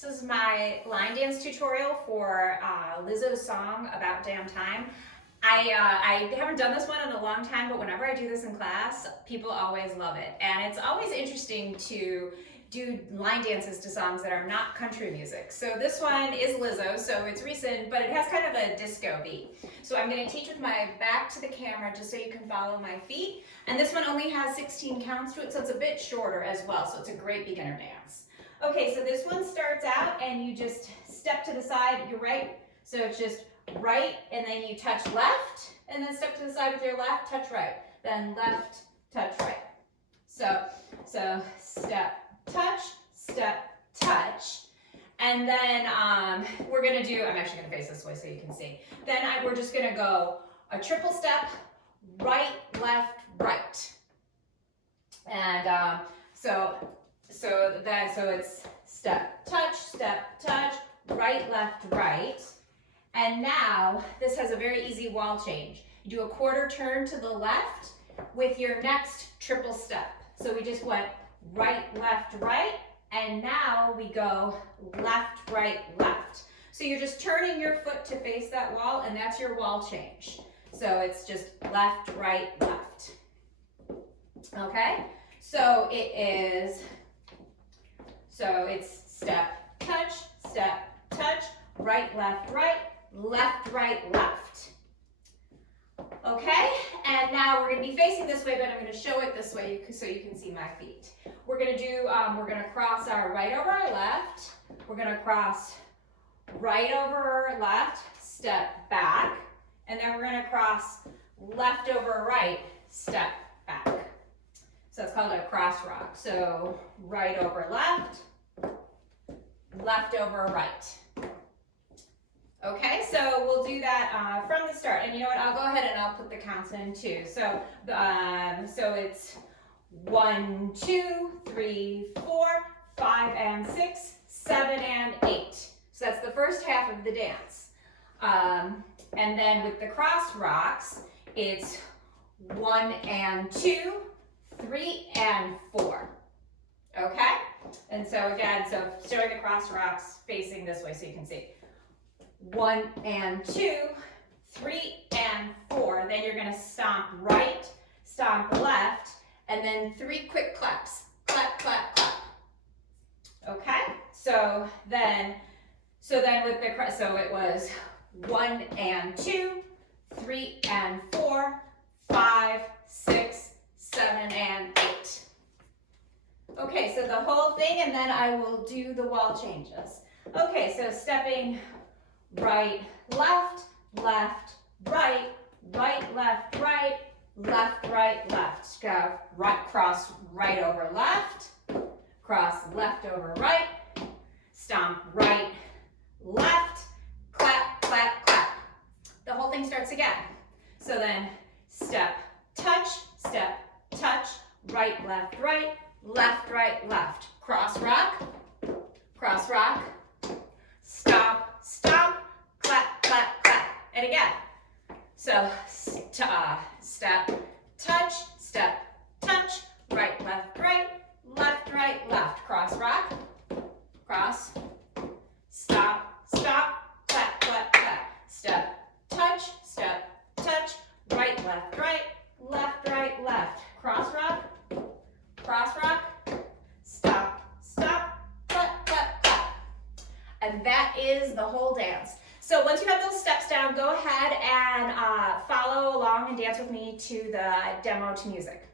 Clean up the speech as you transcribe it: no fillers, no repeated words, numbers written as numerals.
This is my line dance tutorial for Lizzo's song About Damn Time. I haven't done this one in a long time, but whenever I do this in class, people always love it. And it's always interesting to do line dances to songs that are not country music. So this one is Lizzo, so it's recent, but it has kind of a disco beat. So I'm going to teach with my back to the camera just so you can follow my feet. And this one only has 16 counts to it, so it's a bit shorter as well, so it's a great beginner dance. Okay, so this one starts out and you just step to the side, you're right, so it's just right, and then you touch left, and then step to the side with your left, touch right, then left, touch right. So step, touch, and then we're gonna do, I'm actually gonna face this way so you can see. Then we're just gonna go a triple step, right, left, right. And so it's step, touch, right, left, right. And now this has a very easy wall change. You do a quarter turn to the left with your next triple step. So we just went right, right, and now we go left, right, left. So you're just turning your foot to face that wall, and that's your wall change. So it's just left, right, left. Okay? So it's step, touch, right, left, left. Okay, and now we're going to be facing this way, but I'm going to show it this way so you can see my feet. We're going to do, we're going to cross our right over our left. We're going to cross right over our left, step back, and then we're going to cross left over right, step back. So it's called a cross rock. So right over left, left over right. Okay, so we'll do that from the start. And you know what, I'll go ahead and I'll put the counts in too. So, so it's 1, 2, 3, 4, 5, and 6, 7, and 8. So that's the first half of the dance. And then with the cross rocks, it's 1 and 2, 3 and 4. Okay? And so again, so showing the cross rocks facing this way so you can see. 1 and 2, 3 and 4. Then you're going to stomp right, stomp left, and then 3 quick claps. Clap, clap, clap. Okay? So then with the, so it was 1 and 2, 3 and 4, 5, 6, 7, and 8. Okay, so the whole thing, and then I will do the wall changes. Okay, so stepping right, left, right, left, right, left. Go right, cross right over left, cross left over right, stomp right, left, clap, clap, clap. The whole thing starts again. So then step, touch, right, left, left. Cross rock, stomp, clap, clap, clap. And again. So step, touch, right, left, left. Cross rock, cross, stop, clap, clap, clap. Step, touch, right, left, left. Cross rock, stop, clap, clap, clap. And that is the whole dance. So once you have those steps down, go ahead and follow along and dance with me to the demo to music.